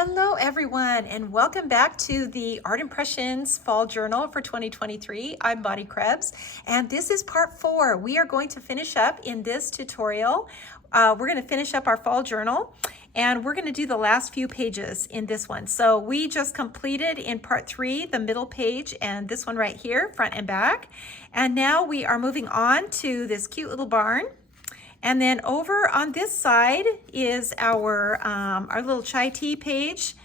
Hello everyone, and welcome back to the Art Impressions Fall Journal for 2023. I'm Bonnie Krebs, and this is part 4. We are going to finish up in this tutorial. We're going to finish up our fall journal, and we're going to do the last few pages in this one. So we just completed in part 3 the middle page and this one right here, front and back. And now we are moving on to this cute little barn. And then over on this side is our little chai tea page.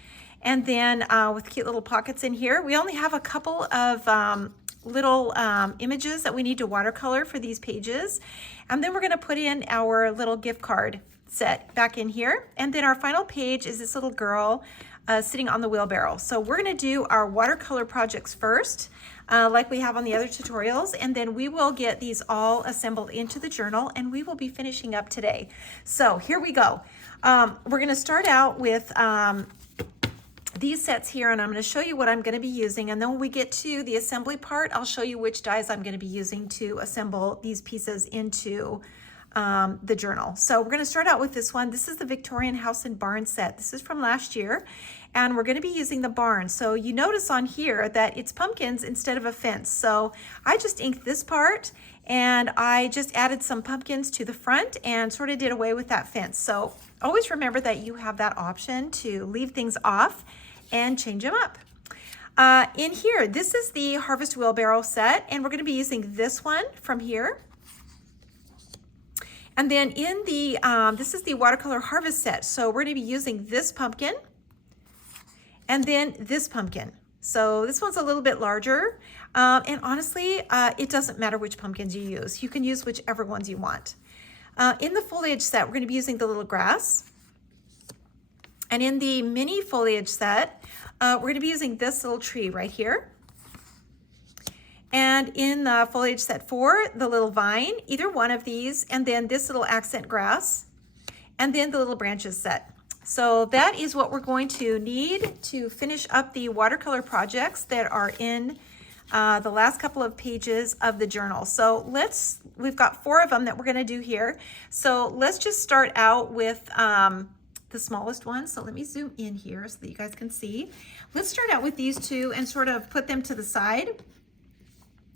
And then with cute little pockets in here. We only have a couple of little images that we need to watercolor for these pages. And then we're gonna put in our little gift card set back in here. And then our final page is this little girl sitting on the wheelbarrow. So we're gonna do our watercolor projects first, like we have on the other tutorials, and then we will get these all assembled into the journal, and we will be finishing up today. So here we go. We're gonna start out with these sets here, and I'm gonna show you what I'm gonna be using, and then when we get to the assembly part, I'll show you which dies I'm gonna be using to assemble these pieces into the journal. So we're going to start out with this one. This is the Victorian House and Barn set. This is from last year, and we're going to be using the barn. So you notice on here that it's pumpkins instead of a fence. So I just inked this part, and I just added some pumpkins to the front and sort of did away with that fence. So always remember that you have that option to leave things off and change them up. In here, this is the Harvest Wheelbarrow set, and we're going to be using this one from here. And then in the, this is the Watercolor Harvest set. So we're gonna be using this pumpkin and then this pumpkin. So this one's a little bit larger. And honestly, it doesn't matter which pumpkins you use. You can use whichever ones you want. In the foliage set, we're gonna be using the little grass. And in the mini foliage set, we're gonna be using this little tree right here. And in the foliage set 4, the little vine, either one of these, and then this little accent grass, and then the little branches set. So that is what we're going to need to finish up the watercolor projects that are in the last couple of pages of the journal. So we've got 4 of them that we're gonna do here. So let's just start out with the smallest one. So let me zoom in here so that you guys can see. Let's start out with these 2 and sort of put them to the side.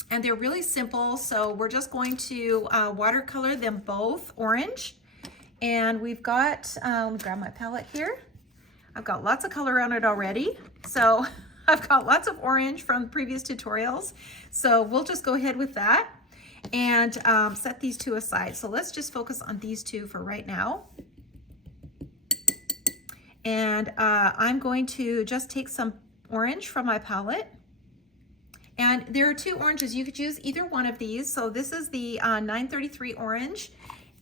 And they're really simple, so we're just going to watercolor them both orange. And we've got, let me grab my palette here. I've got lots of color on it already. So I've got lots of orange from previous tutorials. So we'll just go ahead with that and set these 2 aside. So let's just focus on these 2 for right now. And I'm going to just take some orange from my palette. And there are 2 oranges. You could use either one of these. So this is the 933 orange,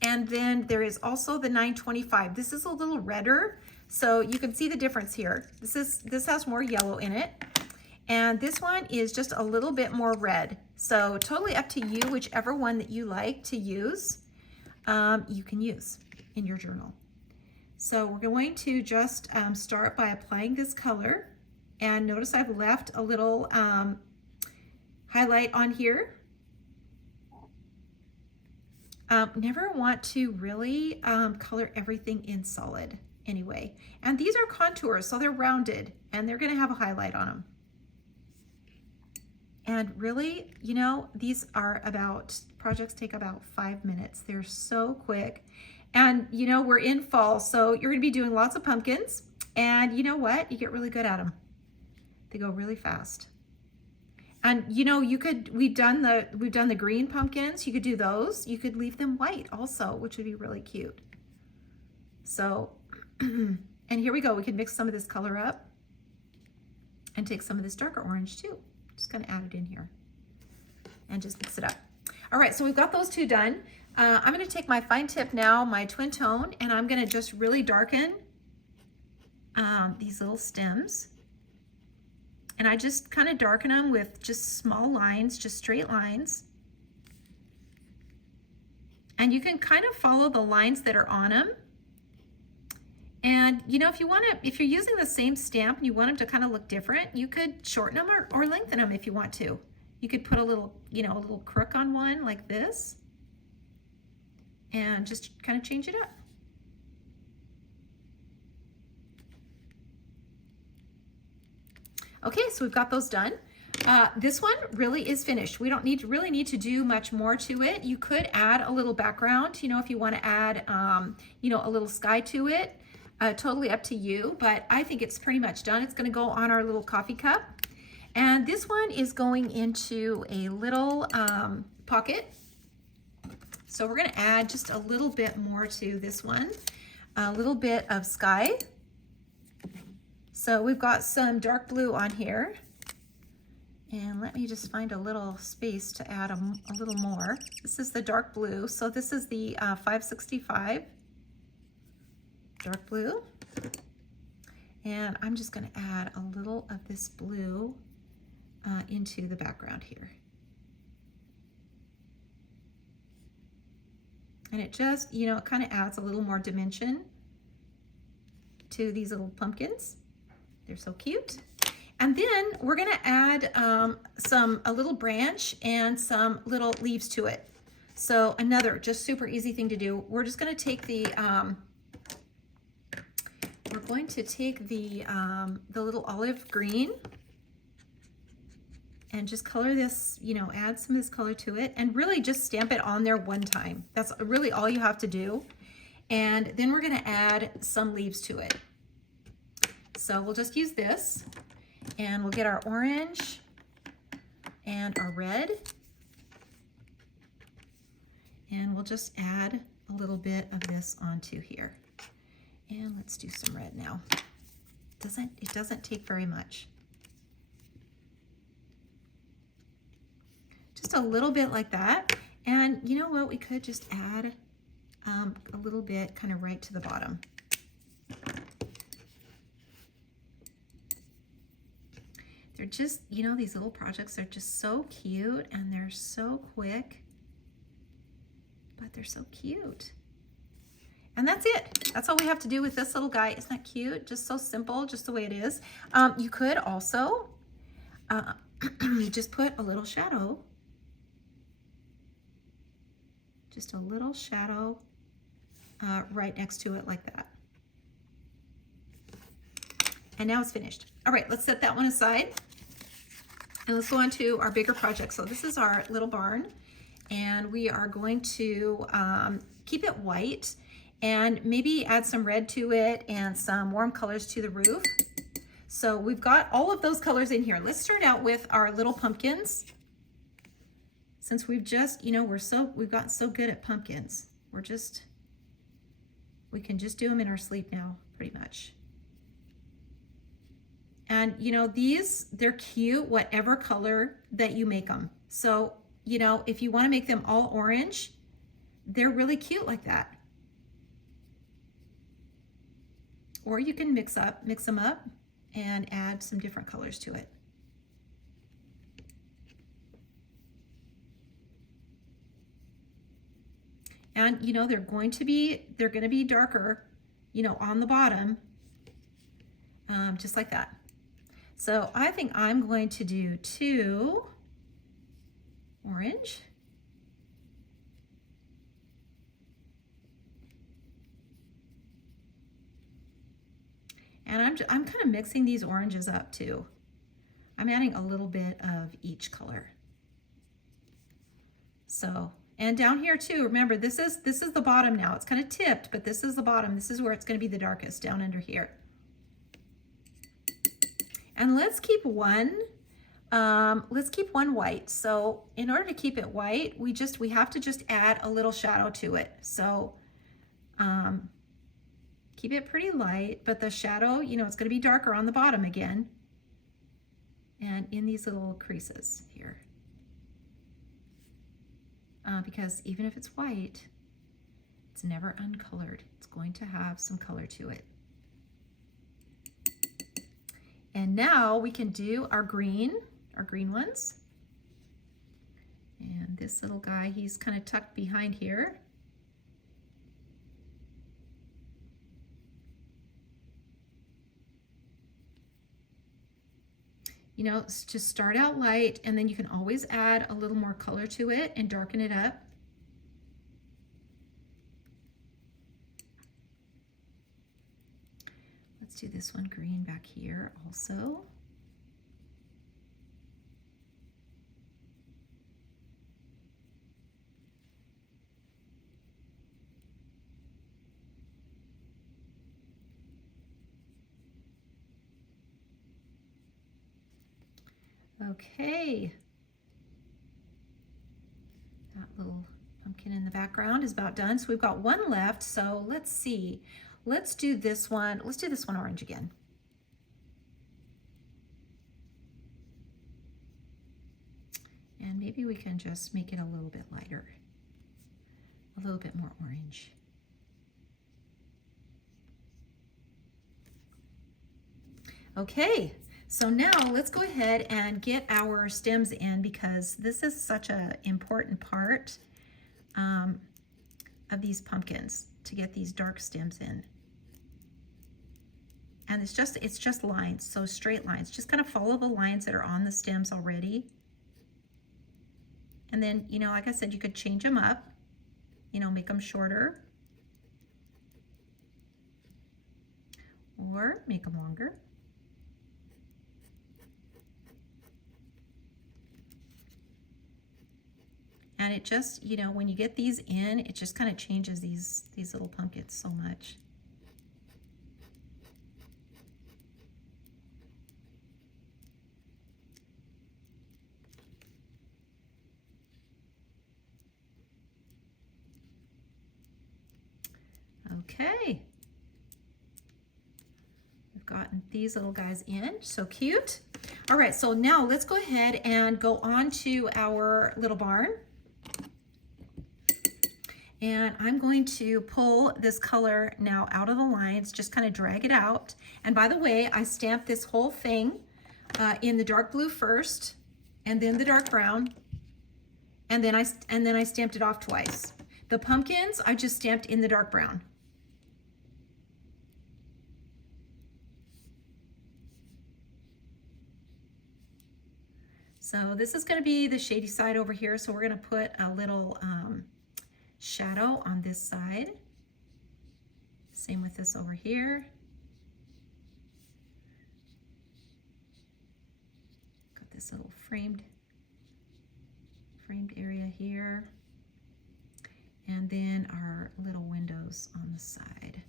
and then there is also the 925. This is a little redder, so you can see the difference here. This has more yellow in it, and this one is just a little bit more red. So totally up to you, whichever one that you like to use, you can use in your journal. So we're going to just start by applying this color, and notice I've left a little highlight on here. Never want to really color everything in solid anyway. And these are contours, so they're rounded, and they're gonna have a highlight on them. And really, you know, these are projects take about 5 minutes. They're so quick. And you know, we're in fall, so you're gonna be doing lots of pumpkins, and you know what? You get really good at them. They go really fast. And you know, we've done the green pumpkins. You could do those. You could leave them white also, which would be really cute. So, and here we go. We can mix some of this color up and take some of this darker orange too. Just gonna add it in here and just mix it up. All right, so we've got those 2 done. I'm gonna take my fine tip now, my twin tone, and I'm gonna just really darken these little stems. And I just kind of darken them with just small lines, just straight lines. And you can kind of follow the lines that are on them. And you know, if you're using the same stamp and you want them to kind of look different, you could shorten them or lengthen them if you want to. You could put a little, you know, a little crook on one like this and just kind of change it up. Okay, so we've got those done. This one really is finished. We don't really need to do much more to it. You could add a little background, you know, if you want to add, you know, a little sky to it. Totally up to you, but I think it's pretty much done. It's going to go on our little coffee cup. And this one is going into a little pocket. So we're going to add just a little bit more to this one, a little bit of sky. So we've got some dark blue on here. And let me just find a little space to add a little more. This is the dark blue. So this is the 565 dark blue. And I'm just going to add a little of this blue into the background here. And it just, you know, it kind of adds a little more dimension to these little pumpkins. They're so cute. And then we're going to add a little branch and some little leaves to it. So another just super easy thing to do. We're just going to take the little olive green and just color this, you know, add some of this color to it and really just stamp it on there one time. That's really all you have to do. And then we're going to add some leaves to it. So we'll just use this and we'll get our orange and our red. And we'll just add a little bit of this onto here. And let's do some red now. It doesn't take very much. Just a little bit like that. And you know what? We could just add a little bit kind of right to the bottom. They're just, you know, these little projects are just so cute and they're so quick, but they're so cute. And that's it. That's all we have to do with this little guy. Isn't that cute? Just so simple, just the way it is. You could also just put a little shadow. Just a little shadow right next to it like that. And now it's finished. All right, let's set that one aside. And let's go on to our bigger project. So this is our little barn. And we are going to keep it white and maybe add some red to it and some warm colors to the roof. So we've got all of those colors in here. Let's start out with our little pumpkins. Since we've just, you know, we've gotten so good at pumpkins. We can just do them in our sleep now, pretty much. And you know, they're cute, whatever color that you make them. So, you know, if you want to make them all orange, they're really cute like that. Or you can mix them up and add some different colors to it. And you know, they're going to be darker, you know, on the bottom, just like that. So I think I'm going to do 2 orange. And I'm kind of mixing these oranges up too. I'm adding a little bit of each color. So, and down here too, remember this is the bottom now. It's kind of tipped, but this is the bottom. This is where it's going to be the darkest, down under here. And let's keep one white. So in order to keep it white, we have to just add a little shadow to it. So keep it pretty light, but the shadow, you know, it's going to be darker on the bottom again. And in these little creases here. Because even if it's white, it's never uncolored. It's going to have some color to it. And now we can do our green ones. And this little guy, he's kind of tucked behind here. You know, just start out light and then you can always add a little more color to it and darken it up. Let's do this one green back here also. Okay. That little pumpkin in the background is about done. So we've got one left. So let's see. Let's do this one. Let's do this one orange again. And maybe we can just make it a little bit lighter, a little bit more orange. Okay, so now let's go ahead and get our stems in, because this is such an important part of these pumpkins, to get these dark stems in. And it's just lines, so straight lines. Just kind of follow the lines that are on the stems already. And then, you know, like I said, you could change them up, you know, make them shorter or make them longer. And it just, you know, when you get these in, it just kind of changes these little pumpkins so much. Okay. We've gotten these little guys in, so cute. All right, so now let's go ahead and go on to our little barn. And I'm going to pull this color now out of the lines, just kind of drag it out. And by the way, I stamped this whole thing in the dark blue first, and then the dark brown, and then I stamped it off twice. The pumpkins I just stamped in the dark brown. So this is going to be the shady side over here. So we're going to put a little shadow on this side. Same with this over here. Got this little framed area here. And then our little windows on the side.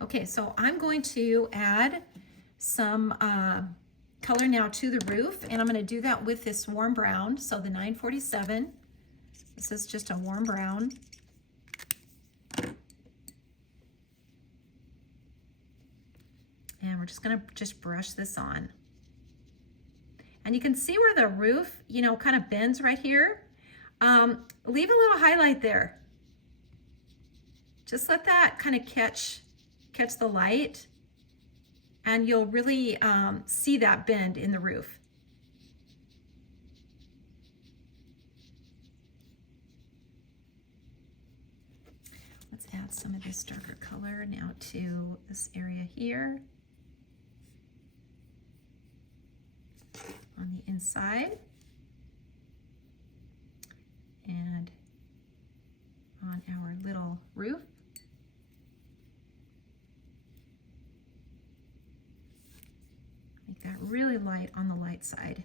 Okay, so I'm going to add some color now to the roof, and I'm going to do that with this warm brown. So the 947, this is just a warm brown. And we're just going to brush this on. And you can see where the roof, you know, kind of bends right here. Leave a little highlight there. Just let that kind of catch the light, and you'll really see that bend in the roof. Let's add some of this darker color now to this area here on the inside and on our little roof. Make that really light on the light side.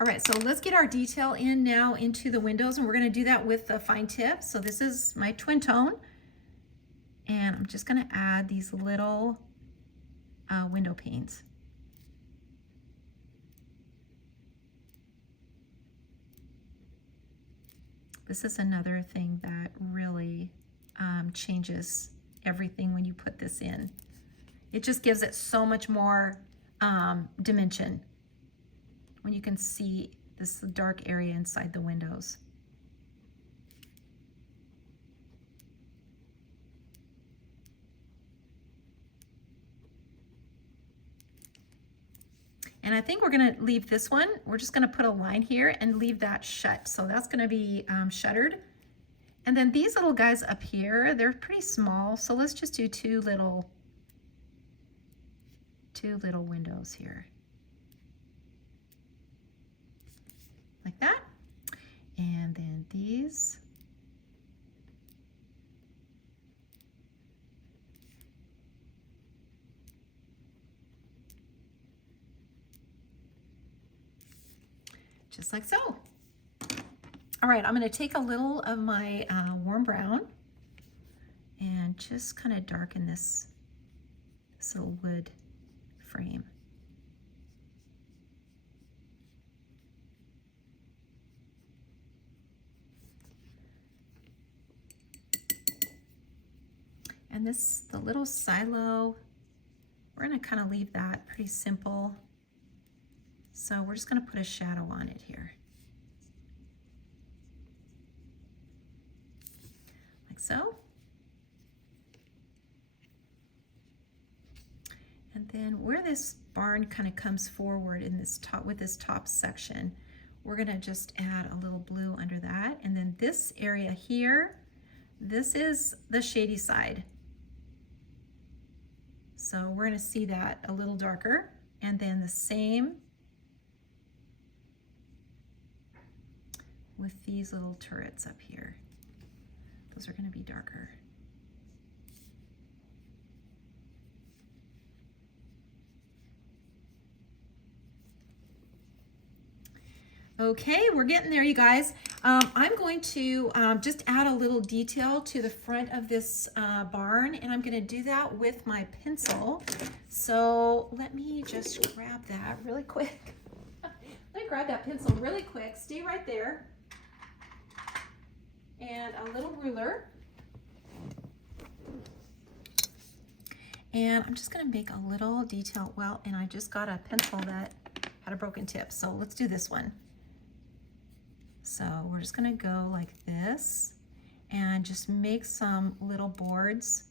All right, so let's get our detail in now into the windows, and we're going to do that with the fine tip. So this is my twin tone, and I'm just going to add these little window panes. This is another thing that really changes everything when you put this in. It just gives it so much more dimension when you can see this dark area inside the windows. And I think we're going to leave this one. We're just going to put a line here and leave that shut. So that's going to be shuttered. And then these little guys up here, they're pretty small. So let's just do two little windows here. Like that. And then these. Just like so. All right, I'm going to take a little of my warm brown and just kind of darken this little wood frame. And the little silo, we're going to kind of leave that pretty simple. So we're just going to put a shadow on it here. Like so. And then where this barn kind of comes forward in this top, with this top section, we're going to just add a little blue under that. And then this area here, this is the shady side. So we're going to see that a little darker. And then the same with these little turrets up here. Those are going to be darker. Okay, we're getting there, you guys. I'm going to just add a little detail to the front of this barn, and I'm going to do that with my pencil. So let me just grab that really quick. Let me grab that pencil really quick. Stay right there. And a little ruler. And I'm just going to make a little detail. Well, and I just got a pencil that had a broken tip. So let's do this one. So we're just going to go like this and just make some little boards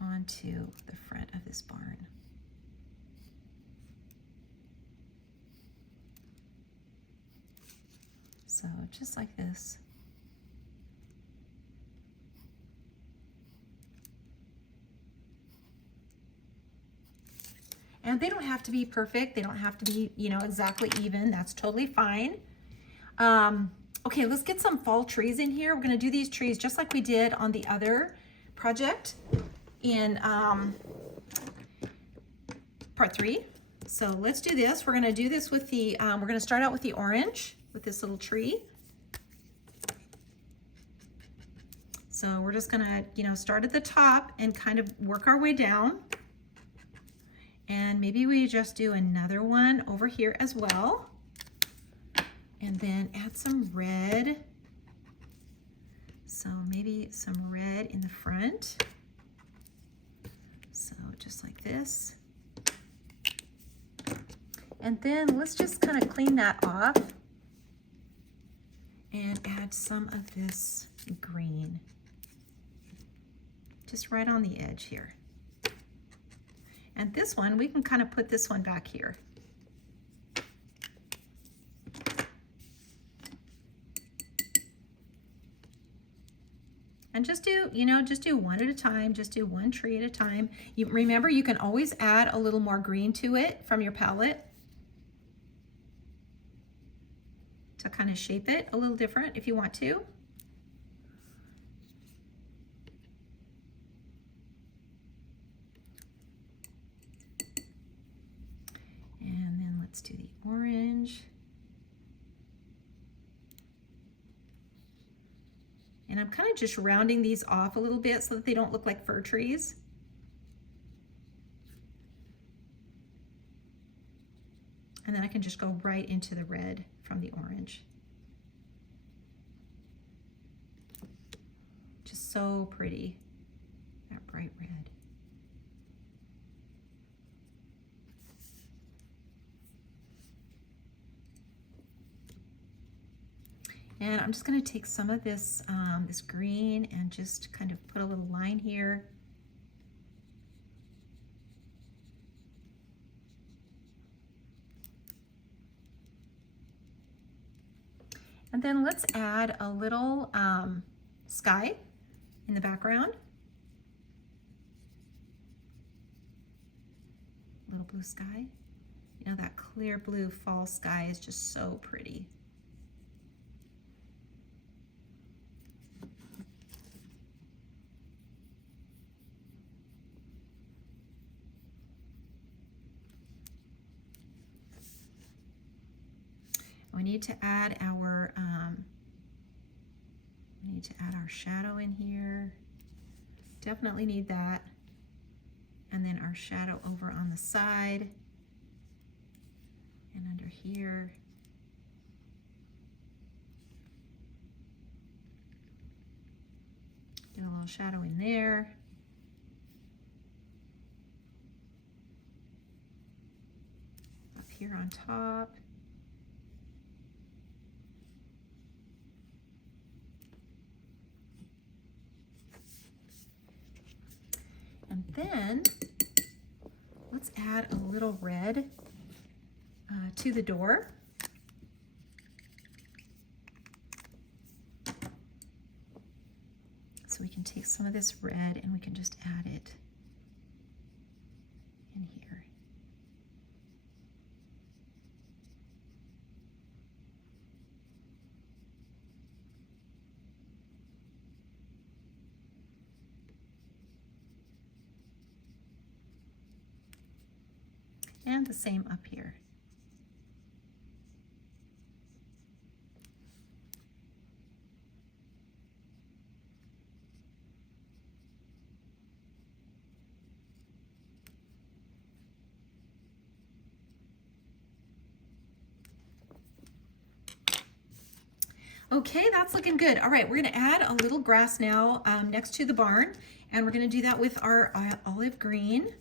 onto the front of this barn. So just like this. And they don't have to be perfect. They don't have to be, you know, exactly even. That's totally fine. Okay, let's get some fall trees in here. We're going to do these trees just like we did on the other project in part 3. So let's do this. We're going to do this with the, we're going to start out with the orange with this little tree. So we're just going to, you know, start at the top and kind of work our way down. And maybe we just do another one over here as well. And then add some red. So maybe some red in the front. So just like this. And then let's just kind of clean that off and add some of this green. Just right on the edge here. And this one, we can kind of put this one back here. And just do, you know, just do one at a time, just do one tree at a time. You remember, you can always add a little more green to it from your palette to kind of shape it a little different if you want to. And then let's do the orange. And I'm kind of just rounding these off a little bit so that they don't look like fir trees. And then I can just go right into the red from the orange. Just so pretty, that bright red. And I'm just going to take some of this, this green and just kind of put a little line here. And then let's add a little sky in the background. Little blue sky. You know, that clear blue fall sky is just so pretty. We need to add our shadow in here. Definitely need that. And then our shadow over on the side and under here. Do a little shadow in there. Up here on top. And then let's add a little red to the door. So we can take some of this red and we can just add it in here. And the same up here. Okay, that's looking good. All right, we're gonna add a little grass now next to the barn, and we're gonna do that with our olive green.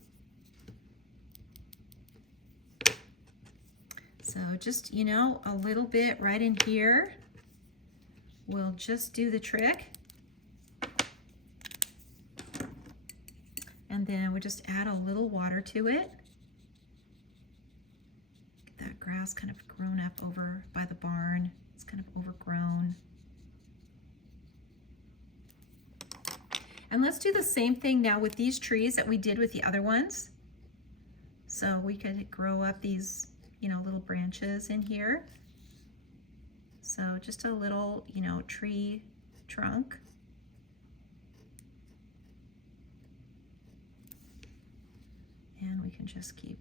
So just, you know, a little bit right in here will just do the trick. And then we just add a little water to it. Get that grass kind of grown up over by the barn. It's kind of overgrown. And let's do the same thing now with these trees that we did with the other ones. So we could grow up these, you know, little branches in here. So just a little, you know, tree trunk. And we can just keep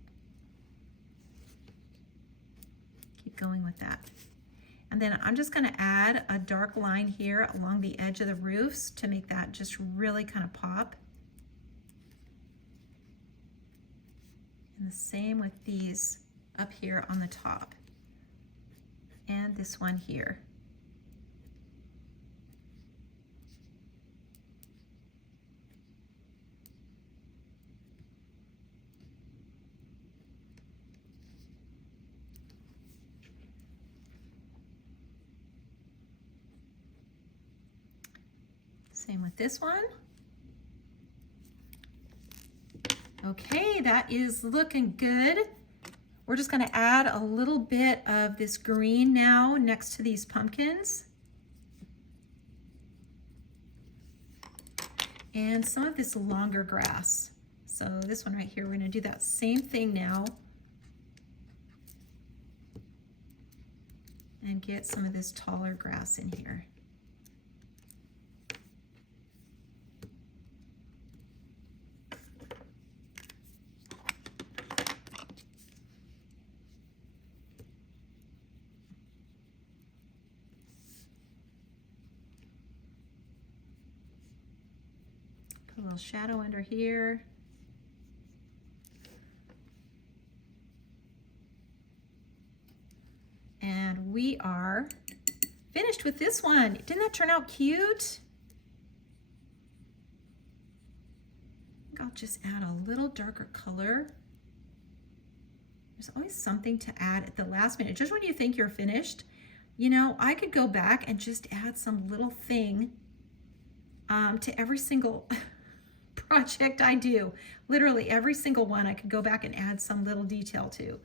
going with that. And then I'm just gonna add a dark line here along the edge of the roofs to make that just really kind of pop. And the same with these up here on the top. And this one here. Same with this one. Okay, that is looking good. We're just gonna add a little bit of this green now next to these pumpkins. And some of this longer grass. So this one right here, we're gonna do that same thing now. And get some of this taller grass in here. A little shadow under here. And we are finished with this one. Didn't that turn out cute? I think I'll just add a little darker color. There's always something to add at the last minute. Just when you think you're finished, you know, I could go back and just add some little thing to every single project I do. Literally every single one I could go back and add some little detail to.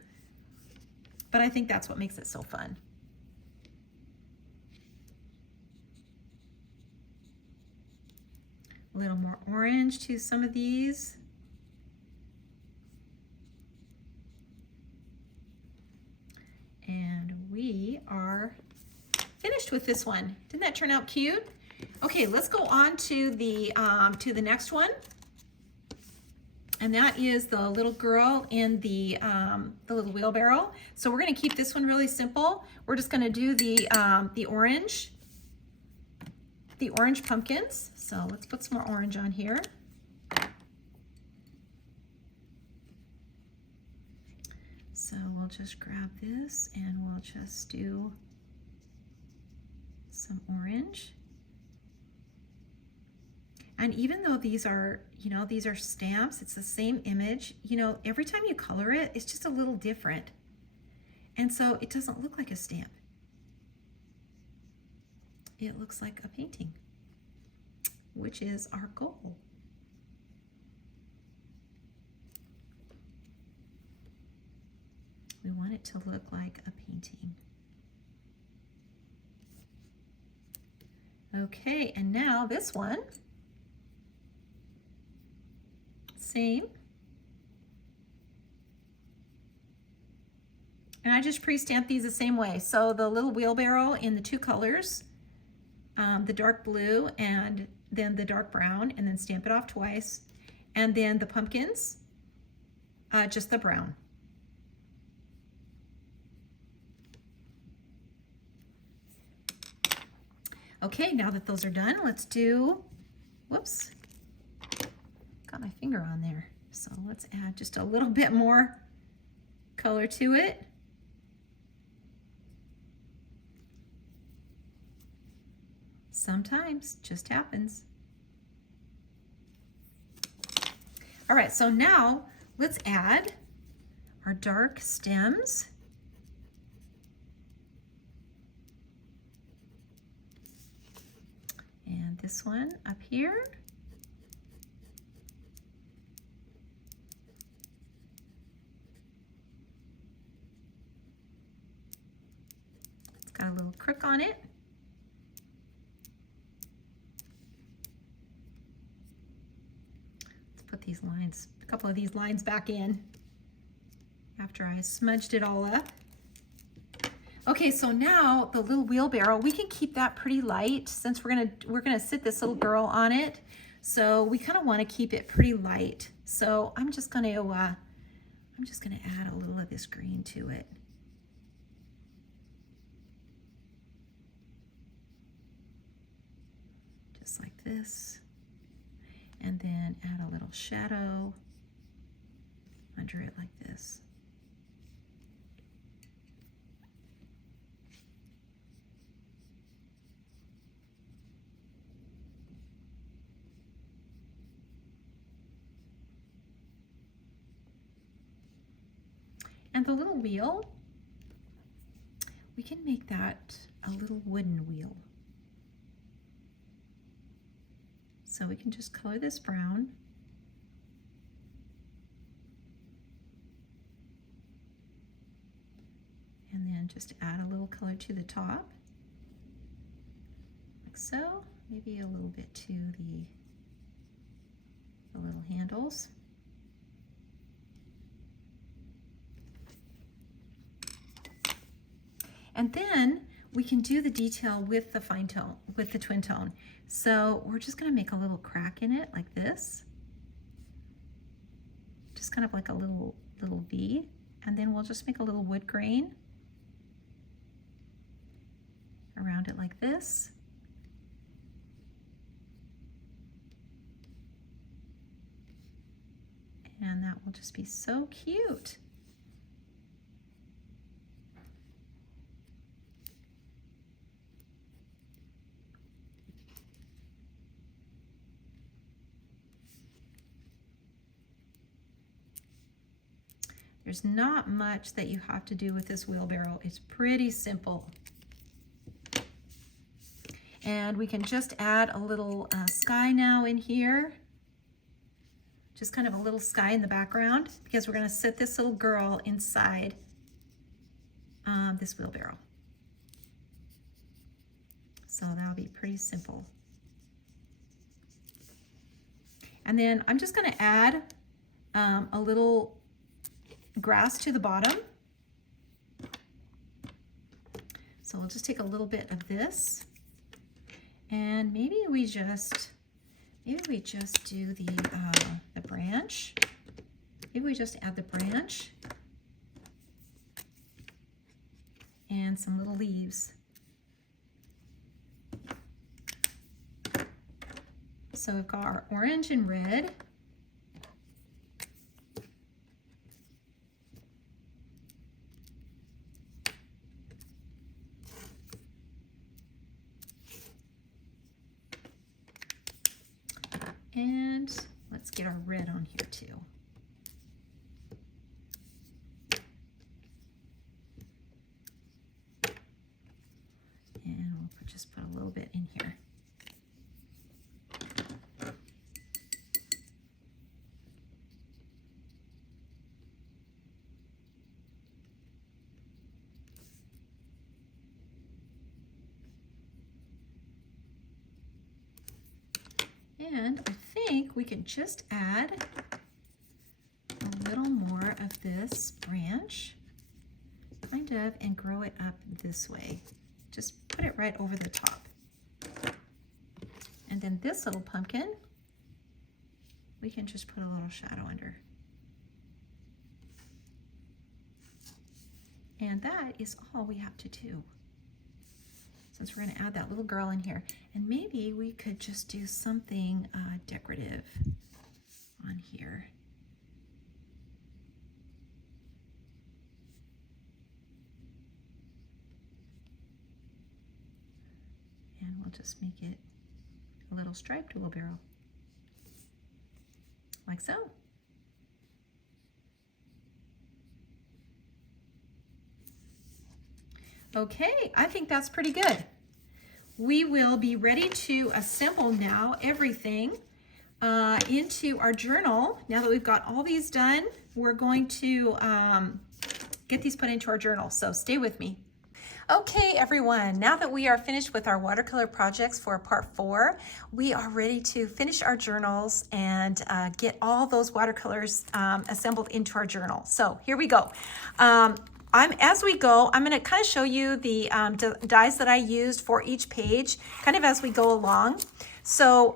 But I think that's what makes it so fun. A little more orange to some of these. And we are finished with this one. Didn't that turn out cute? Okay, let's go on to the next one. And that is the little girl in the little wheelbarrow. So we're gonna keep this one really simple. We're just gonna do the orange pumpkins. So let's put some more orange on here. So we'll just grab this and we'll just do some orange. And even though these are, you know, these are stamps, it's the same image, you know, every time you color it, it's just a little different. And so it doesn't look like a stamp. It looks like a painting, which is our goal. We want it to look like a painting. Okay, and now this one. Same. And I just pre-stamped these the same way. So the little wheelbarrow in the two colors, the dark blue and then the dark brown, and then stamp it off twice. And then the pumpkins, just the brown. Okay, now that those are done, let's do, whoops, got my finger on there. So let's add just a little bit more color to it. Sometimes just happens. All right, so now let's add our dark stems. And this one up here. It's got a little crook on it. Let's put these lines, a couple of these lines back in after I smudged it all up. Okay, so now the little wheelbarrow, we can keep that pretty light since we're gonna sit this little girl on it. So we kind of want to keep it pretty light. So I'm just gonna add a little of this green to it. Just like this. And then add a little shadow under it like this. And the little wheel, we can make that a little wooden wheel. So we can just color this brown. And then just add a little color to the top, like so. Maybe a little bit to the little handles. And then we can do the detail with the fine tone, with the twin tone. So we're just gonna make a little crack in it like this. Just kind of like a little V. And then we'll just make a little wood grain around it like this. And that will just be so cute. There's not much that you have to do with this wheelbarrow. It's pretty simple. And we can just add a little sky now in here. Just kind of a little sky in the background because we're gonna sit this little girl inside this wheelbarrow. So that'll be pretty simple. And then I'm just gonna add a little grass to the bottom. So we'll just take a little bit of this and maybe we just do the branch maybe we just add the branch and some little leaves. So we've got our orange and red. And let's get our red on here too. And we'll just put a little bit in here. And I think we can just add a little more of this branch, kind of, and grow it up this way. Just put it right over the top. And then this little pumpkin, we can just put a little shadow under. And that is all we have to do, since we're going to add that little girl in here. And maybe we could just do something decorative on here. And we'll just make it a little striped wheelbarrow, like so. Okay, I think that's pretty good. We will be ready to assemble now everything into our journal. Now that we've got all these done, we're going to get these put into our journal, so stay with me. Okay, everyone, now that we are finished with our watercolor projects for part 4, we are ready to finish our journals and get all those watercolors assembled into our journal. So here we go. As we go, I'm going to kind of show you the dies that I used for each page, kind of as we go along. So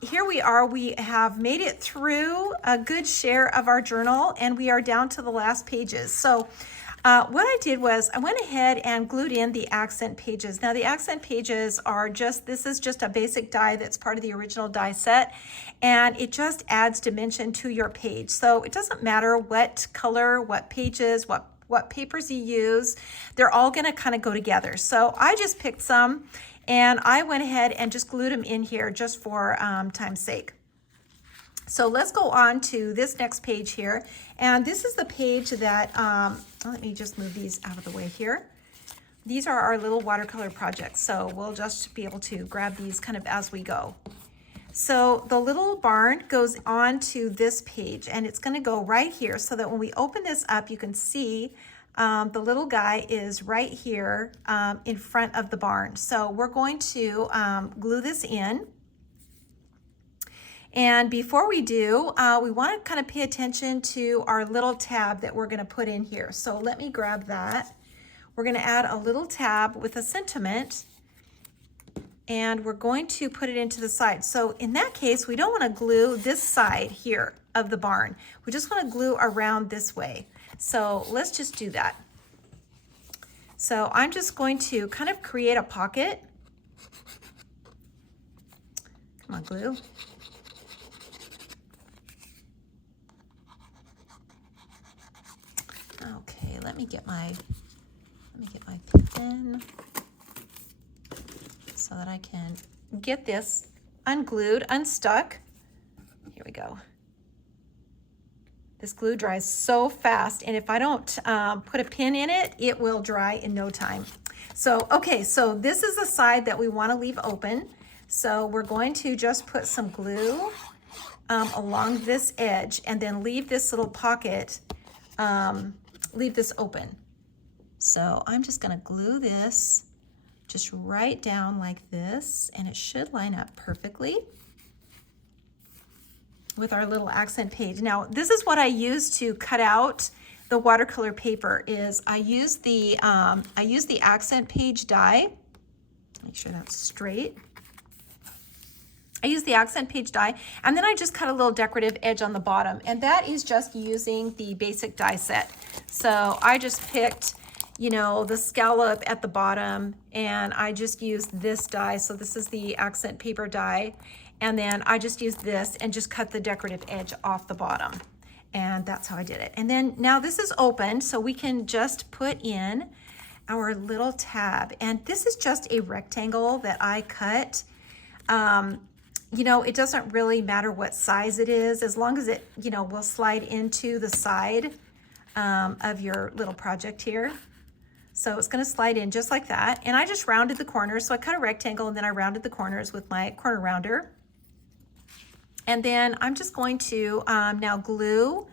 here we are. We have made it through a good share of our journal, and we are down to the last pages. So what I did was I went ahead and glued in the accent pages. Now the accent pages are this is just a basic die that's part of the original die set, and it just adds dimension to your page. So it doesn't matter what color, what pages, what papers you use, they're all gonna kind of go together. So I just picked some and I went ahead and just glued them in here just for time's sake. So let's go on to this next page here. And this is the page that, let me just move these out of the way here. These are our little watercolor projects. So we'll just be able to grab these kind of as we go. So the little barn goes on to this page, and it's going to go right here so that when we open this up, you can see the little guy is right here in front of the barn. So we're going to glue this in. And before we do, we want to kind of pay attention to our little tab that we're going to put in here. So let me grab that. We're going to add a little tab with a sentiment, and we're going to put it into the side. So in that case, we don't want to glue this side here of the barn. We just want to glue around this way. So let's just do that. So I'm just going to kind of create a pocket. Come on, glue. Okay, let me get my pen so that I can get this unglued, unstuck. Here we go. This glue dries so fast, and if I don't put a pin in it, it will dry in no time. So, okay, so this is the side that we want to leave open. So we're going to just put some glue along this edge and then leave this little pocket, leave this open. So I'm just going to glue this just right down like this, and it should line up perfectly with our little accent page. Now, this is what I use to cut out the watercolor paper. Is I use the accent page die. Make sure that's straight. I use the accent page die, and then I just cut a little decorative edge on the bottom, and that is just using the basic die set. So I just picked, you know, the scallop at the bottom, and I just used this die. So this is the accent paper die, and then I just used this and just cut the decorative edge off the bottom, and that's how I did it. And then now this is open, so we can just put in our little tab, and this is just a rectangle that I cut. You know, it doesn't really matter what size it is, as long as it, you know, will slide into the side of your little project here. So it's going to slide in just like that. And I just rounded the corners. So I cut a rectangle and then I rounded the corners with my corner rounder. And then I'm just going to now glue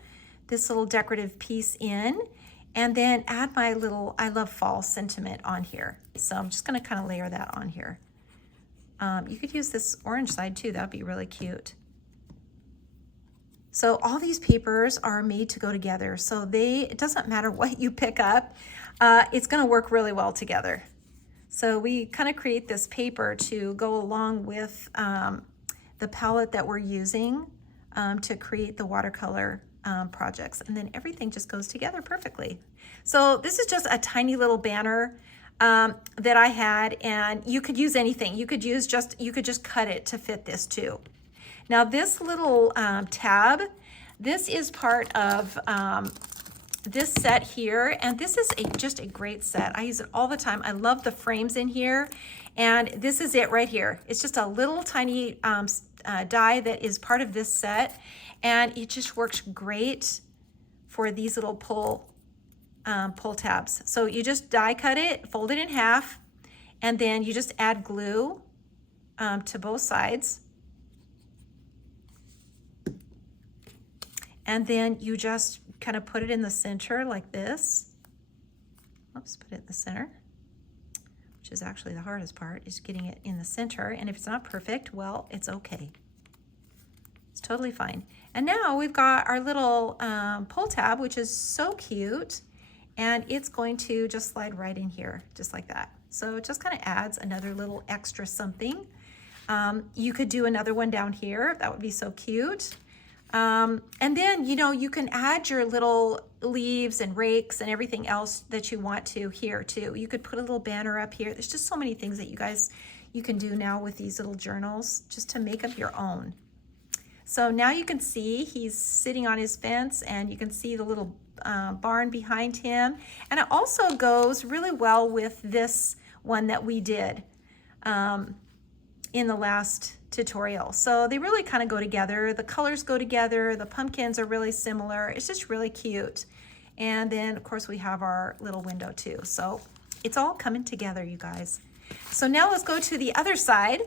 this little decorative piece in, and then add my little I love fall sentiment on here. So I'm just going to kind of layer that on here. You could use this orange side too. That'd be really cute. So all these papers are made to go together. So it doesn't matter what you pick up, it's going to work really well together. So we kind of create this paper to go along with the palette that we're using to create the watercolor projects. And then everything just goes together perfectly. So this is just a tiny little banner that I had, and you could use anything. You could just cut it to fit this too. Now this little tab, this is part of this set here, and this is just a great set. I use it all the time. I love the frames in here, and this is it right here. It's just a little tiny die that is part of this set, and it just works great for these little pull tabs. So you just die cut it, fold it in half, and then you just add glue to both sides. And then you just kind of put it in the center like this. Oops, put it in the center, which is actually the hardest part, is getting it in the center. And if it's not perfect, well, it's okay. It's totally fine. And now we've got our little pull tab, which is so cute. And it's going to just slide right in here, just like that. So it just kind of adds another little extra something. You could do another one down here. That would be so cute. And then, you know, you can add your little leaves and rakes and everything else that you want to here too. You could put a little banner up here. There's just so many things that you can do now with these little journals just to make up your own. So now you can see he's sitting on his fence, and you can see the little barn behind him. And it also goes really well with this one that we did in the last tutorial. So they really kind of go together. The colors go together. The pumpkins are really similar. It's just really cute. And then of course we have our little window too. So it's all coming together, you guys. So now let's go to the other side.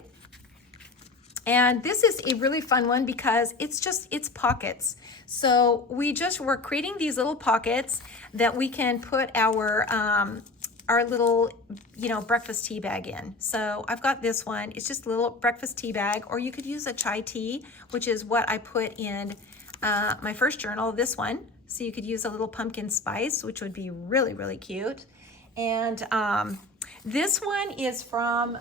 And this is a really fun one because it's pockets. So we're creating these little pockets that we can put our little, you know, breakfast tea bag in. So I've got this one. It's just a little breakfast tea bag, or you could use a chai tea, which is what I put in my first journal, this one. So you could use a little pumpkin spice, which would be really, really cute. And this one is from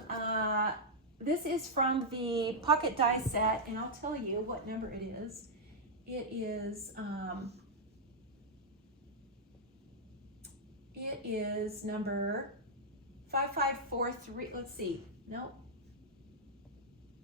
the pocket die set, and I'll tell you what number it is. It is number 5543. Let's see. Nope.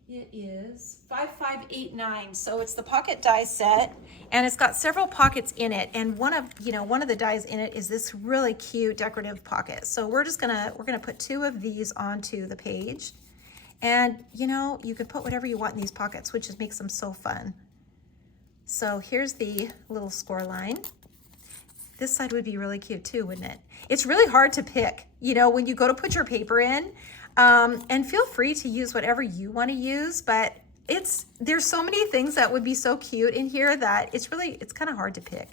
It is 5589. So it's the pocket die set, and it's got several pockets in it. And one of the dies in it is this really cute decorative pocket. So we're gonna put two of these onto the page. And you know, you can put whatever you want in these pockets, which just makes them so fun. So here's the little score line. This side would be really cute too, wouldn't it? It's really hard to pick, you know, when you go to put your paper in, and feel free to use whatever you want to use, but there's so many things that would be so cute in here that it's kind of hard to pick.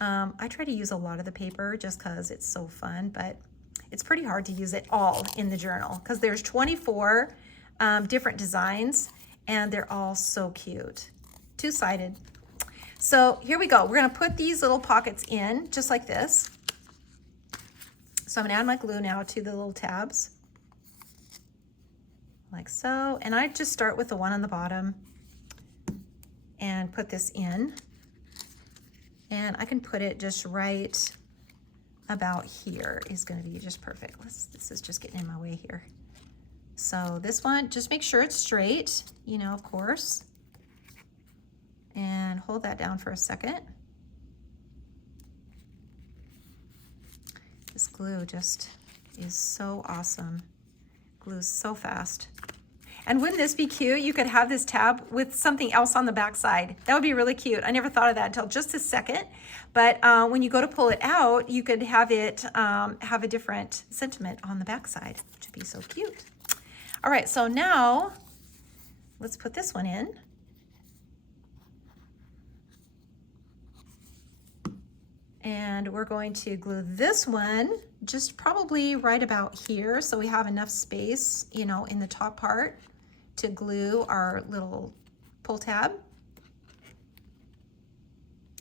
I try to use a lot of the paper just because it's so fun, but it's pretty hard to use it all in the journal because there's 24 different designs, and they're all so cute. Two-sided. So here we go. We're going to put these little pockets in just like this. So I'm going to add my glue now to the little tabs. like so. And I just start with the one on the bottom and put this in. And I can put it just right about here is going to be just perfect. This is just getting in my way here. So this one, just make sure it's straight, you know, of course. And hold that down for a second. This glue just is so awesome. Glues so fast. And wouldn't this be cute? You could have this tab with something else on the back side. That would be really cute. I never thought of that until just a second. But when you go to pull it out, you could have it have a different sentiment on the back side, which would be so cute. All right, so now let's put this one in. And we're going to glue this one just probably right about here, so we have enough space, you know, in the top part to glue our little pull tab.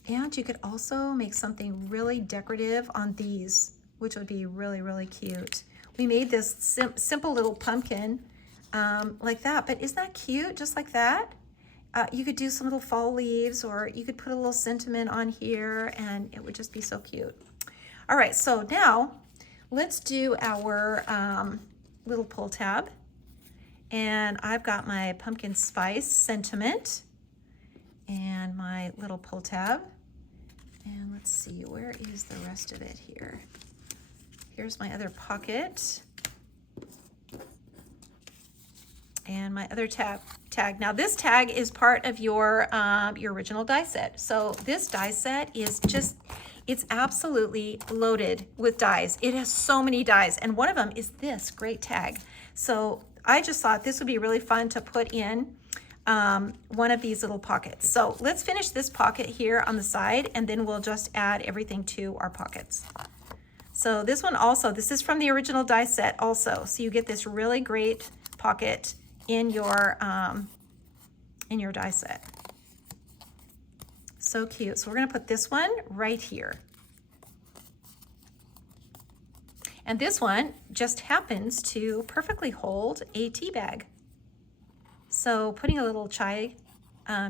And you could also make something really decorative on these, which would be really, really cute. We made this simple little pumpkin like that, but isn't that cute? Just like that. You could do some little fall leaves, or you could put a little sentiment on here, and it would just be so cute. All right, so now let's do our little pull tab. And I've got my pumpkin spice sentiment and my little pull tab. And let's see, where is the rest of it here? Here's my other pocket. And my other tag. Now this tag is part of your original die set. So this die set is just, it's absolutely loaded with dies. It has so many dies, and one of them is this great tag. So I just thought this would be really fun to put in one of these little pockets. So let's finish this pocket here on the side, and then we'll just add everything to our pockets. So this one also, this is from the original die set also. So you get this really great pocket in your die set. So cute. So we're gonna put this one right here. And this one just happens to perfectly hold a tea bag. So putting a little chai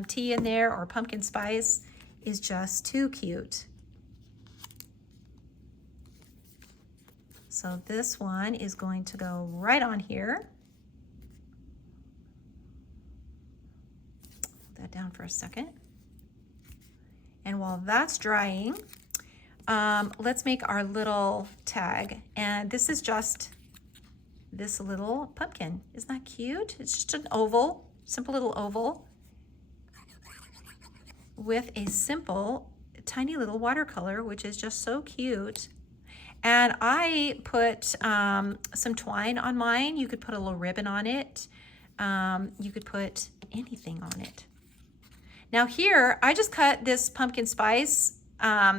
tea in there, or pumpkin spice, is just too cute. So this one is going to go right on here. That down for a second. And while that's drying, let's make our little tag. And this is just this little pumpkin. Isn't that cute? It's just an oval, simple little oval with a simple, tiny little watercolor, which is just so cute. And I put some twine on mine. You could put a little ribbon on it. You could put anything on it. Now here, I just cut this pumpkin spice,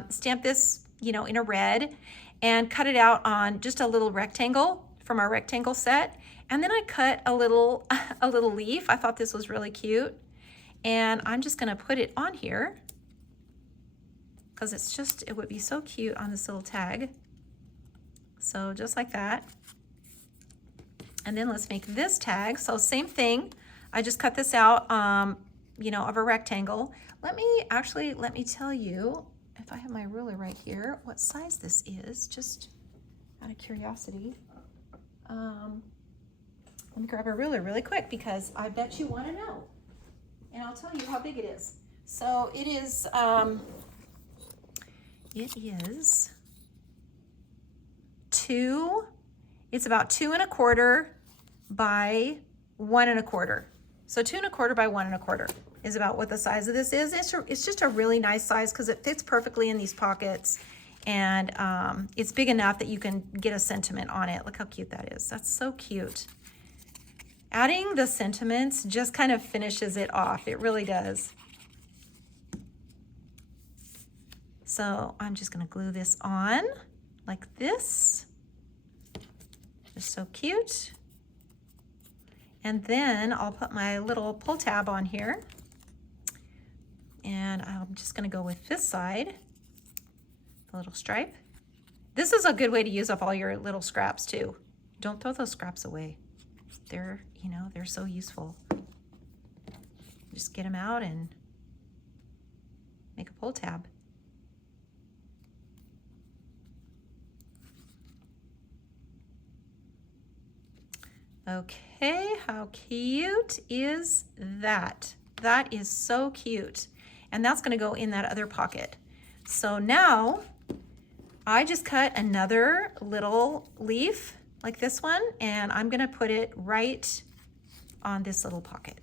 stamped this, you know, in a red, and cut it out on just a little rectangle from our rectangle set. And then I cut a little leaf. I thought this was really cute. And I'm just gonna put it on here because it would be so cute on this little tag. So just like that. And then let's make this tag. So same thing. I just cut this out, you know, of a rectangle. Let me tell you, if I have my ruler right here, what size this is, just out of curiosity. Let me grab a ruler really quick, because I bet you want to know. And I'll tell you how big it is. So it is, it's about 2 1/4 by 1 1/4. So 2 1/4 by 1 1/4 is about what the size of this is. It's just a really nice size because it fits perfectly in these pockets, and it's big enough that you can get a sentiment on it. Look how cute that is. That's so cute. Adding the sentiments just kind of finishes it off. It really does. So I'm just gonna glue this on like this. Just so cute. And then I'll put my little pull tab on here. And I'm just gonna go with this side, the little stripe. This is a good way to use up all your little scraps too. Don't throw those scraps away. they're, you know, they're so useful. Just get them out and make a pull tab. Okay, how cute is that? That is so cute. And that's gonna go in that other pocket. So now I just cut another little leaf like this one, and I'm gonna put it right on this little pocket.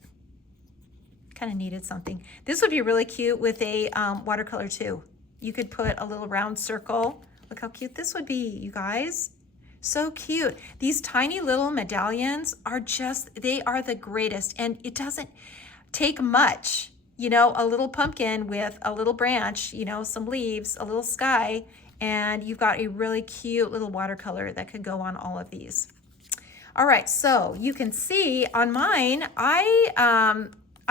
Kind of needed something. This would be really cute with a watercolor too. You could put a little round circle. Look how cute this would be, you guys. So cute. These tiny little medallions are just, they are the greatest. And it doesn't take much, you know, a little pumpkin with a little branch, you know, some leaves, a little sky, and you've got a really cute little watercolor that could go on all of these. All right, so you can see on mine, I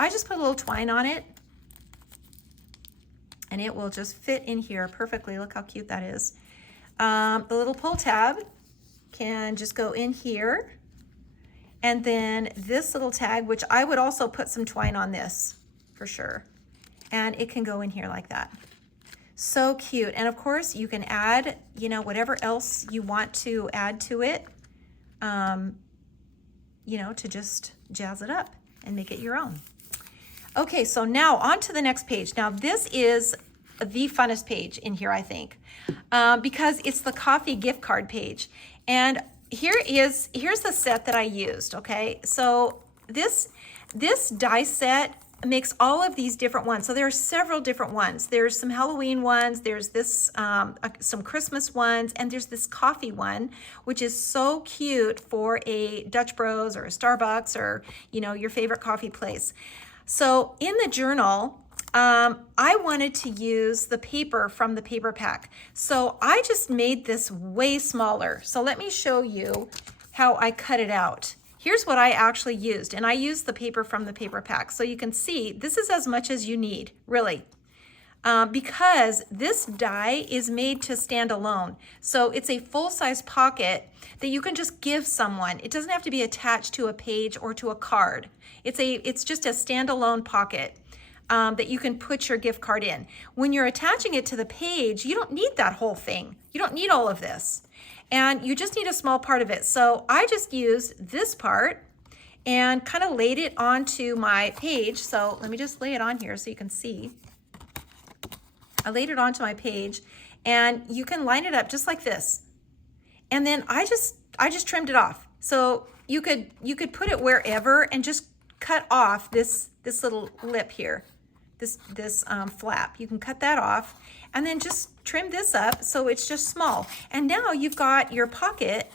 just put a little twine on it, and it will just fit in here perfectly. Look how cute that is. The little pull tab can just go in here. And then this little tag, which I would also put some twine on this for sure. And it can go in here like that. So cute. And of course you can add, you know, whatever else you want to add to it, you know, to just jazz it up and make it your own. Okay, so now on to the next page. Now this is the funnest page in here, I think, because it's the coffee gift card page. And here's the set that I used, okay? So this die set makes all of these different ones. So there are several different ones. There's some Halloween ones, there's this, some Christmas ones, and there's this coffee one, which is so cute for a Dutch Bros or a Starbucks or, you know, your favorite coffee place. So in the journal, I wanted to use the paper from the paper pack. So I just made this way smaller. So let me show you how I cut it out. Here's what I actually used, and I used the paper from the paper pack. So you can see this is as much as you need, really, because this die is made to stand alone. So it's a full-size pocket that you can just give someone. It doesn't have to be attached to a page or to a card. It's just a standalone pocket. That you can put your gift card in. When you're attaching it to the page, you don't need that whole thing. You don't need all of this. And you just need a small part of it. So I just used this part and kind of laid it onto my page. So let me just lay it on here so you can see. I laid it onto my page, and you can line it up just like this. And then I just trimmed it off. So you could put it wherever and just cut off this little lip here. This flap, you can cut that off and then just trim this up so it's just small. And now you've got your pocket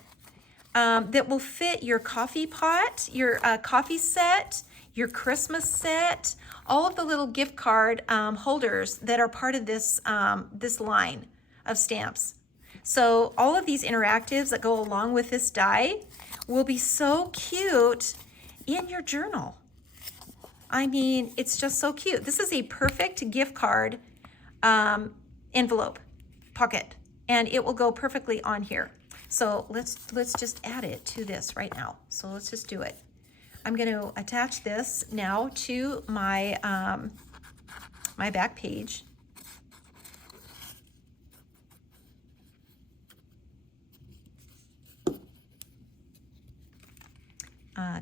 that will fit your coffee pot, your coffee set, your Christmas set, all of the little gift card holders that are part of this, this line of stamps. So all of these interactives that go along with this die will be so cute in your journal. I mean, it's just so cute. This is a perfect gift card envelope pocket, and it will go perfectly on here. So let's just add it to this right now. So let's just do it. I'm going to attach this now to my my back page.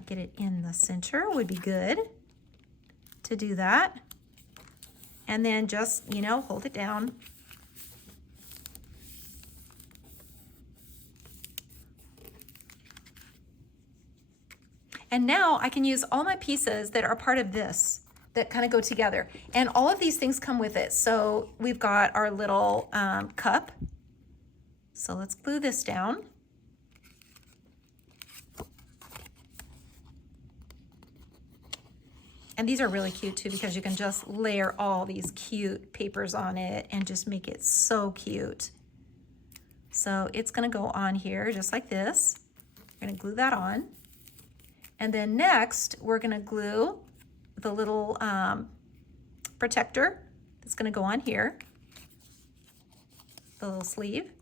Get it in the center would be good to do that. And then just, you know, hold it down. And now I can use all my pieces that are part of this, that kind of go together. And all of these things come with it. So we've got our little cup. So let's glue this down. And these are really cute too, because you can just layer all these cute papers on it and just make it so cute. So it's gonna go on here just like this. We're gonna glue that on. And then next, we're gonna glue the little protector that's gonna go on here, the little sleeve.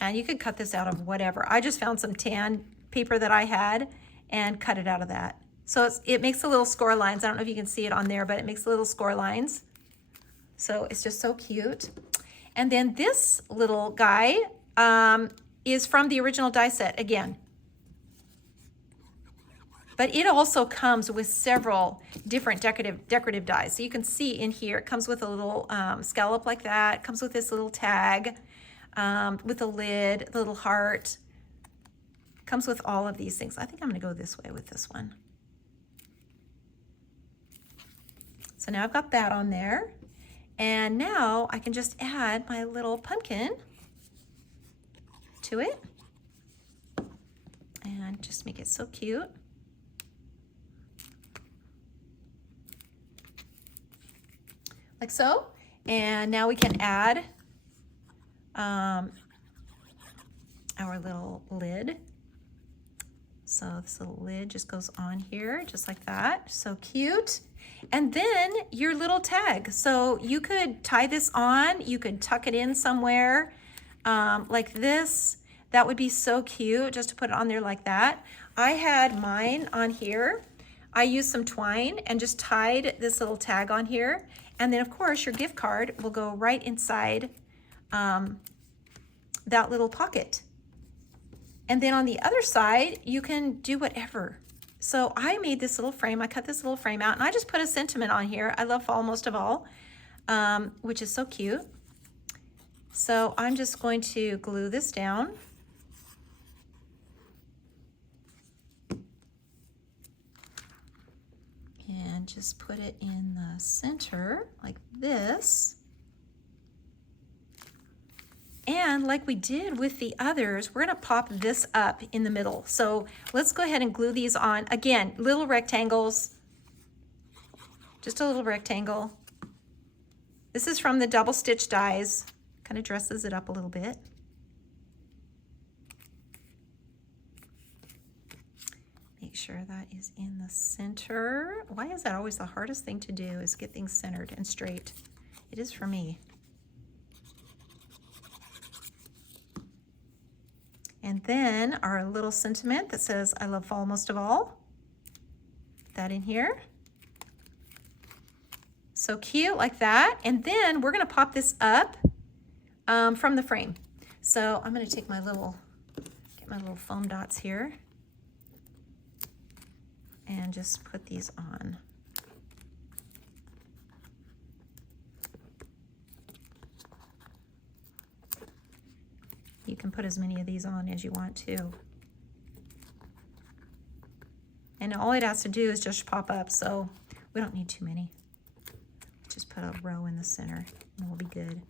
And you could cut this out of whatever. I just found some tan paper that I had and cut it out of that. So it makes the little score lines. I don't know if you can see it on there, but it makes the little score lines. So it's just so cute. And then this little guy is from the original die set again. But it also comes with several different decorative dies. So you can see in here, it comes with a little scallop like that. It comes with this little tag with a lid, the little heart. It comes with all of these things. I think I'm gonna go this way with this one. So now I've got that on there. And now I can just add my little pumpkin to it and just make it so cute. Like so. And now we can add our little lid. So this little lid just goes on here just like that. So cute. And then your little tag. So you could tie this on, you could tuck it in somewhere like this. That would be so cute just to put it on there like that. I had mine on here. I used some twine and just tied this little tag on here. And then of course your gift card will go right inside that little pocket. And then on the other side, you can do whatever. So I made this little frame. I cut this little frame out and I just put a sentiment on here. I love fall most of all, which is so cute. So I'm just going to glue this down. And just put it in the center like this. And like we did with the others, we're gonna pop this up in the middle. So let's go ahead and glue these on. Again, little rectangles, just a little rectangle. This is from the double stitch dies. Kind of dresses it up a little bit. Make sure that is in the center. Why is that always the hardest thing to do, is get things centered and straight? It is for me. And then our little sentiment that says, I love fall most of all. Put that in here. So cute like that. And then we're gonna pop this up from the frame. So I'm gonna take my little, get my little foam dots here and just put these on. You can put as many of these on as you want to. And all it has to do is just pop up, so we don't need too many. Just put a row in the center and we'll be good.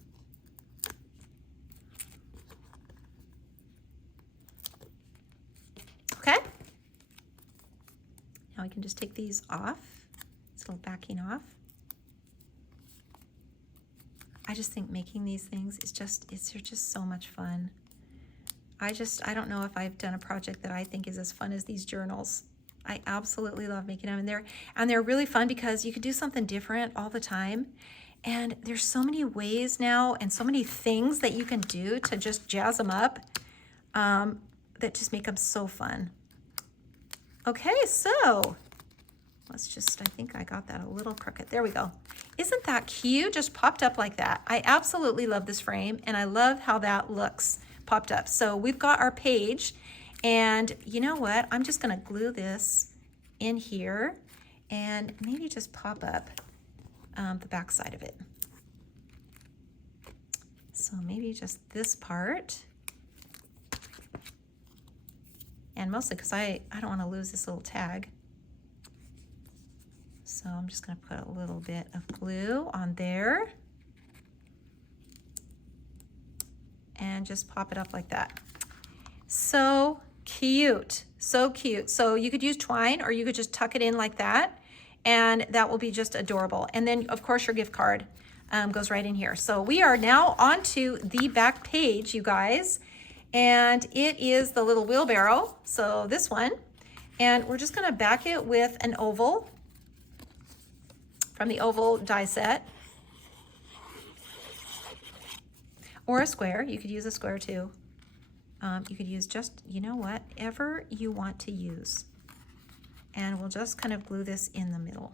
Okay. Now we can just take these off. It's a little backing off. I just think making these things is they're just so much fun. I don't know if I've done a project that I think is as fun as these journals. I absolutely love making them, and they're really fun because you can do something different all the time. And there's so many ways now and so many things that you can do to just jazz them up that just make them so fun. Okay, so let's just, I think I got that a little crooked. There we go. Isn't that cute? Just popped up like that. I absolutely love this frame and I love how that looks popped up. So we've got our page, and you know what? I'm just gonna glue this in here and maybe just pop up the back side of it. So maybe just this part. And mostly because I don't want to lose this little tag. So I'm just going to put a little bit of glue on there. And just pop it up like that. So cute, so cute. So you could use twine or you could just tuck it in like that, and that will be just adorable. And then of course your gift card goes right in here. So we are now onto the back page, you guys, and it is the little wheelbarrow. So this one, and we're just gonna back it with an oval from the oval die set. Or a square, you could use a square too. You could use just, you know, whatever you want to use. And we'll just kind of glue this in the middle.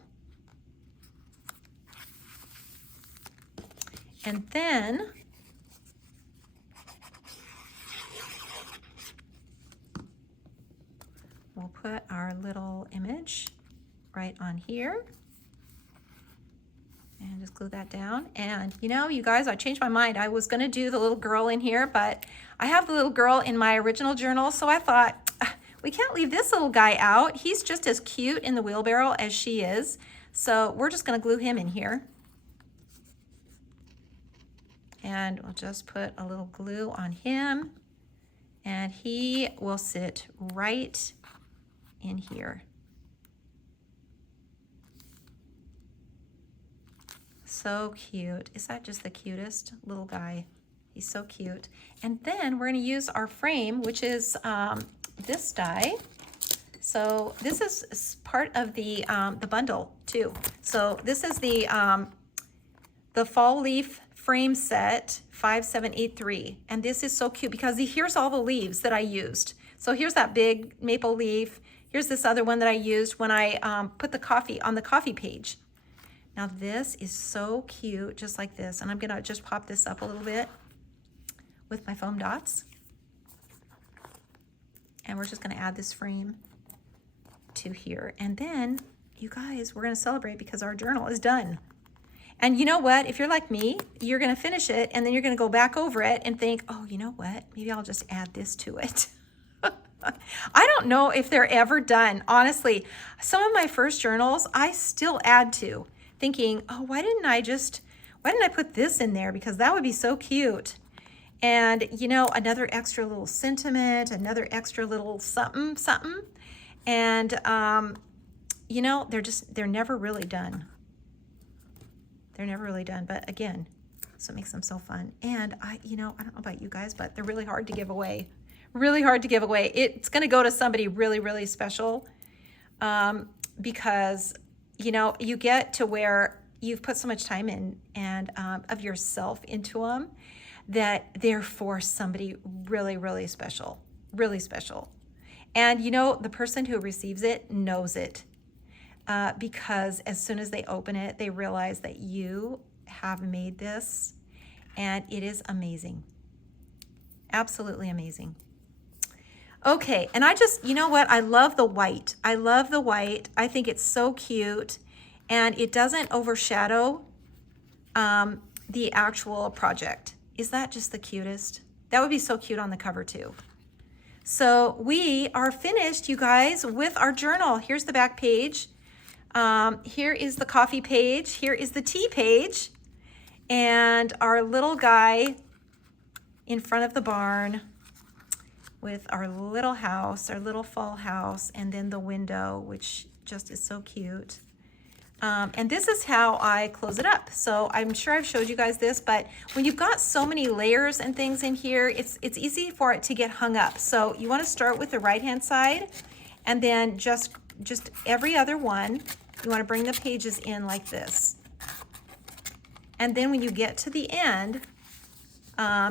And then we'll put our little image right on here. And just glue that down. And you know, you guys, I changed my mind. I was gonna do the little girl in here, but I have the little girl in my original journal, so I thought, we can't leave this little guy out. He's just as cute in the wheelbarrow as she is. So we're just gonna glue him in here. And we'll just put a little glue on him, and he will sit right in here. So cute. Is that just the cutest little guy? He's so cute. And then we're going to use our frame, which is this die. So this is part of the bundle too. So this is the fall leaf frame set 5783, and this is so cute because here's all the leaves that I used. So here's that big maple leaf. Here's this other one that I used when I put the coffee on the coffee page. Now this is so cute, just like this. And I'm gonna just pop this up a little bit with my foam dots. And we're just gonna add this frame to here. And then, you guys, we're gonna celebrate because our journal is done. And you know what? If you're like me, you're gonna finish it and then you're gonna go back over it and think, oh, you know what? Maybe I'll just add this to it. I don't know if they're ever done. Honestly, some of my first journals, I still add to, thinking, oh, why didn't I put this in there? Because that would be so cute. And you know, another extra little sentiment, another extra little something, something. And you know, they're never really done. They're never really done, but again, so it makes them so fun. And I don't know about you guys, but they're really hard to give away. Really hard to give away. It's gonna go to somebody really, really special because you know, you get to where you've put so much time in and of yourself into them that they're for somebody really, really special, really special. And you know, the person who receives it knows it because as soon as they open it, they realize that you have made this and it is amazing. Absolutely amazing. Okay, and I just, you know what? I love the white. I love the white. I think it's so cute, and it doesn't overshadow the actual project. Is that just the cutest? That would be so cute on the cover too. So we are finished, you guys, with our journal. Here's the back page. Here is the coffee page. Here is the tea page. And our little guy in front of the barn with our little house, our little fall house, and then the window, which just is so cute. And this is how I close it up. So I'm sure I've showed you guys this, but when you've got so many layers and things in here, it's easy for it to get hung up. So you want to start with the right-hand side, and then just every other one, you want to bring the pages in like this. And then when you get to the end,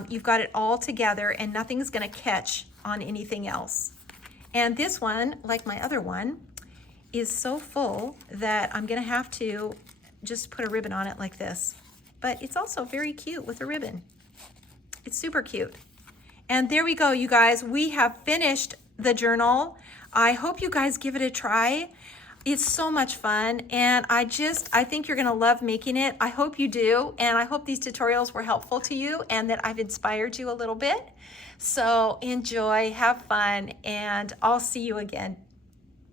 you've got it all together and nothing's going to catch on anything else. And this one, like my other one, is so full that I'm going to have to just put a ribbon on it like this. But it's also very cute with a ribbon. It's super cute. And there we go, you guys. We have finished the journal. I hope you guys give it a try. It's so much fun, and I think you're gonna love making it. I hope you do, and I hope these tutorials were helpful to you and that I've inspired you a little bit. So enjoy, have fun, and I'll see you again